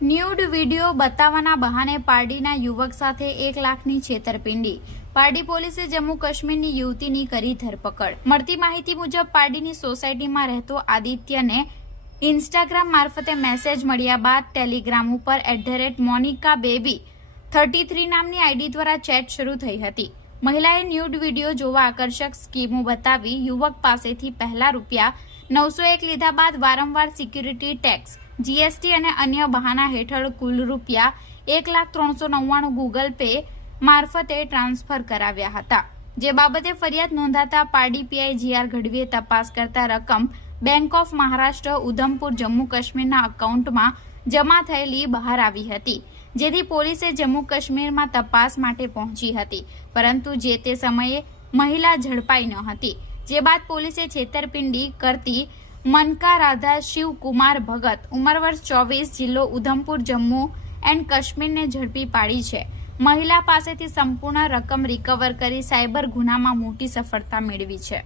Nude video બતાવવાના બહાને પારડીના યુવક સાથે 1 લાખની છેતરપિંડી। પારડી પોલીસે જમ્મુ કાશ્મીરની યુવતીની કરી ધરપકડ। મળતી માહિતી મુજબ પારડીની સોસાયટીમાં રહેતો આદિત્યને ઇન્સ્ટાગ્રામ મારફતે મેસેજ મળ્યા બાદ ટેલિગ્રામ ઉપર @monica baby33 નામની આઈડી દ્વારા ચેટ શરૂ થઈ હતી। મહિલાએ ન્યૂડ વિડીયો જોવા આકર્ષક સ્કીમો બતાવી યુવક પાસેથી પહેલા ₹901 લીધા બાદ વારંવાર સિક્યુરિટી ટેક્સ, જીએસટી અને અન્ય બહાના હેઠળ કુલ ₹1,03,99 ગૂગલ પે મારફતે ટ્રાન્સફર કરાવ્યા હતા। જે બાબતે ફરિયાદ નોંધાતા પારડી પીઆઈ જીઆર ગઢવીએ તપાસ કરતા રકમ બેંક ઓફ મહારાષ્ટ્ર ઉધમપુર જમ્મુ કાશ્મીરના એકાઉન્ટમાં જમા થયેલી બહાર આવી હતી, જેથી પોલીસે જમ્મુ કાશ્મીરમાં તપાસ માટે પહોંચી હતી, પરંતુ જે તે સમયે મહિલા ઝડપાઈ ન હતી। જે બાદ પોલીસે છેતરપિંડી કરતી મનકા રાધા શિવકુમાર ભગત, ઉંમર વર્ષ 24, જિલ્લો ઉધમપુર, જમ્મુ એન્ડ કાશ્મીરને ઝડપી પાડી છે। મહિલા પાસેથી સંપૂર્ણ રકમ રિકવર કરી સાયબર ગુનામાં મોટી સફળતા મેળવી છે।